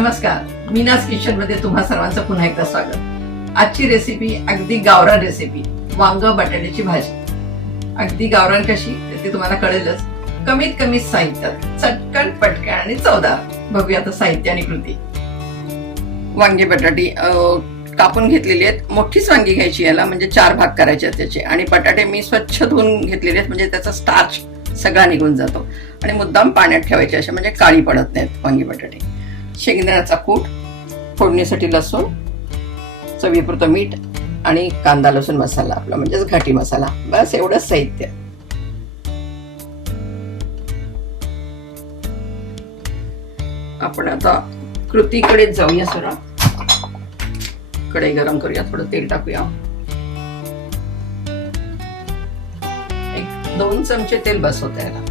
नमस्कार, मीनाज किचन मध्ये तुम्हा सर्वांचं पुन्हा एकदा स्वागत। आजची रेसिपी अगदी गावरान रेसिपी, वांग बटाट्याची भाजी। अगदी गावरान कशी ते तुम्हाला कळेलच। कमीत कमी साहित्यात चटकन पटकन आणि चवदार। बघूया आता साहित्य आणि कृती। वांगे बटाटी कापून घेतलेली आहेत। मोठीच वांगी घ्यायची याला, म्हणजे 4 भाग करायचे आहेत त्याचे। आणि बटाटे मी स्वच्छ धुवून घेतलेले आहेत, म्हणजे त्याचा स्टार्च सगळा निघून जातो। आणि मुद्दाम पाण्यात ठेवायचे असे, म्हणजे काळी पडत नाहीत वांगी बटाटे। शेंगदाण्याचा कूट, फोडणीसाठी लसूण, चवीपुरतं मीठ आणि कांदा लसूण मसाला आपला, म्हणजेच घाटी मसाला। बस एवढंच साहित्य। आपण आता कृतीकडे जाऊया सरळ। कढई गरम करूया, थोडं तेल टाकूया। 1-2 चमचे तेल बस होतं याला।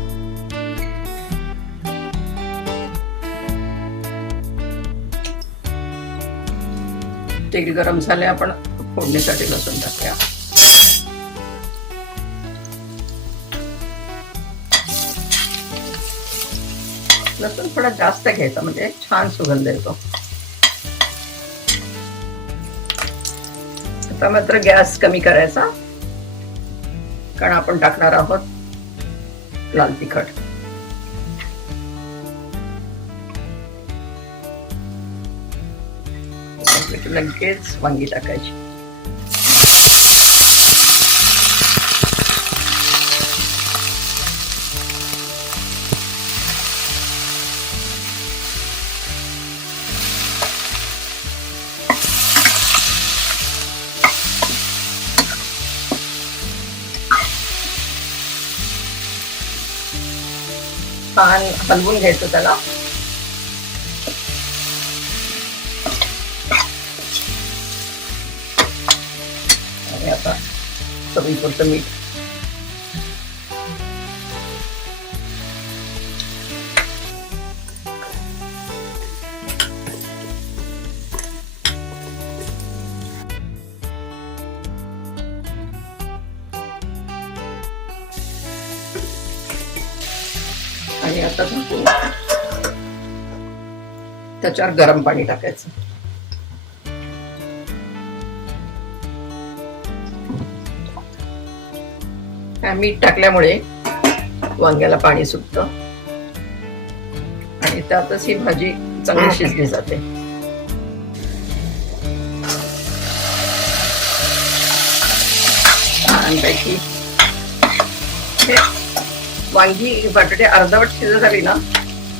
तेल गरम झाले, आपण फोडणीसाठी लसूण टाकूया। लसूण थोडा जास्त घ्यायचा, म्हणजे छान सुगंध येतो। आता मात्र गॅस कमी करायचा, कारण आपण टाकणार आहोत लाल तिखट। लगेच वांगी टाकायची। छान हलवून घ्यायचं त्याला। आणि आता चवीपुरतं मीठ, आणि आता त्याच्यावर गरम पाणी टाकायचं। मीठ टाकल्यामुळे वांग्याला पाणी सुटतं आणि त्यातच ही भाजी चांगली शिजली जाते। छानपैकी वांगी बटाटे अर्धवट शिजत झाली ना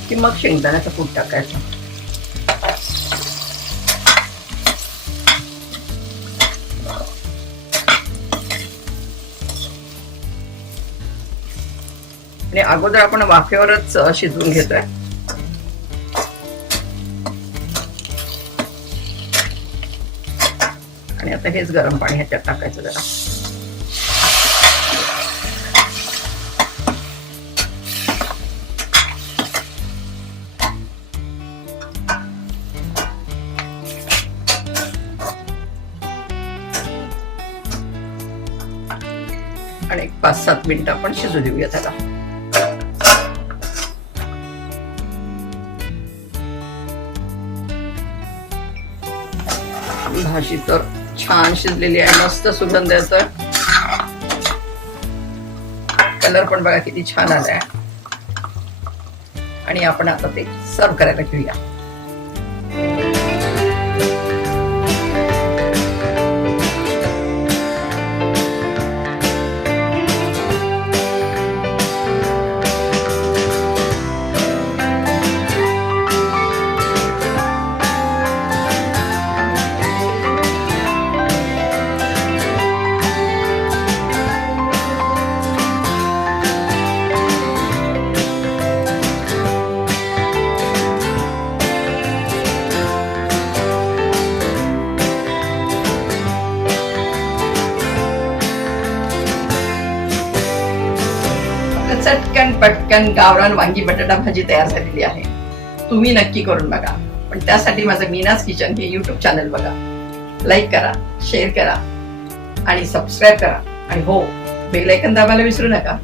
की मग शेंगदाण्याचं कूट टाकायचं। आणि अगोदर आपण वाफेवरच शिजवून घेतोय। आणि आता हेच गरम पाणी ह्याच्यात टाकायचं जरा। आणि 5-7 मिनिटं आपण शिजू देऊया त्याला। भाजी तर छान शिजलेली आहे, मस्त सुगंध येतोय। कलर पण बघा किती छान आलाय। आणि आपण आता ते सर्व करायला घेऊया। चटकन पटकन गावरान वांगी बटाटा भाजी तयार झालेली आहे। तुम्ही नक्की करून बघा। पण त्यासाठी माझं मीनाज किचन हे YouTube चॅनल बघा, लाईक करा, शेअर करा आणि सबस्क्राईब करा। आणि हो, बेल आयकॉन दाबायला विसरू नका।